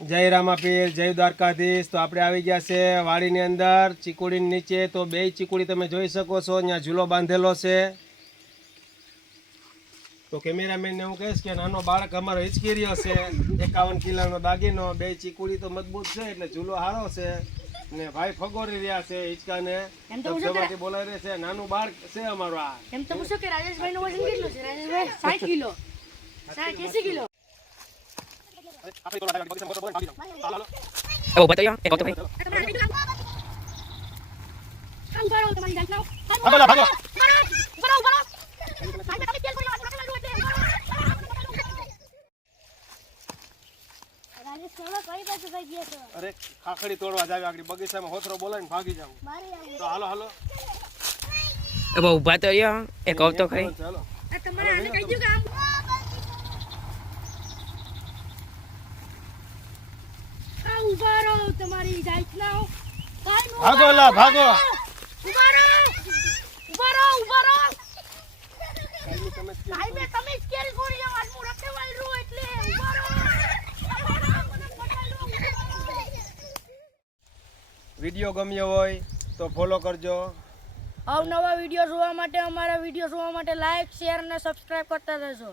જય રામાપીર, જય દ્વારકાધીશ। તો આપણે આવી ગયા છે વાડીની અંદર ચીકુડીની નીચે। તો બે ચીકુડી તમે જોઈ શકો છો, અહીંયા ઝૂલો બાંધેલો છે। તો કેમેરામેનને હું કહીશ કે નાનો બાળક અમારો હિચકી રહ્યો છે, 51 કિલોનો દાગીનો, બે ચીકુડી તો મજબૂત છે એટલે ઝૂલો સારો છે ને ભાઈ ફગોરી રહ્યા છે હિચકાને, સવારથી બોલાવી રહ્યા છે। નાનું બાળક છે અમારો આ। એમ તો પૂછો કે રાજેશભાઈનું વજન કેટલું છે? Rajeshbhai 60 kilo, 60 80 kilo. Oh, बताइए एक और तो भाई કામ કરો તમારી જાત લાવો। ભાગો ભાગો રાજેશ કેવો કઈ બાજુ ભાઈ ગયો છો? અરે ખાખડી તોડવા જાવ આગળ બગીચામાં હોથરો બોલાવીને ભાગી જાવ। મારી આવું તો હાલો હાલો अब ऊपर तो ये एक और तो खरी ચાલો। આ તમારા આને કહી દઉં કે આમ આ ઉભા રહો તમારી જાત લાવો। કાઈ નો ભાગો લા ભાગો। ઉભા રહો ઉભા રહો ઉભા રહો। તમે ભાઈ મે તમે સ્કેલ કરી જાવ આટલું રખેવાઈ રહ્યો એટલે ઉભા રહો। વિડીયો ગમ્યો હોય તો ફોલો કરજો। અવનવા વિડીયો જોવા માટે અમારા વિડીયો જોવા માટે લાઈક શેર અને સબસ્ક્રાઇબ કરતા રહેજો।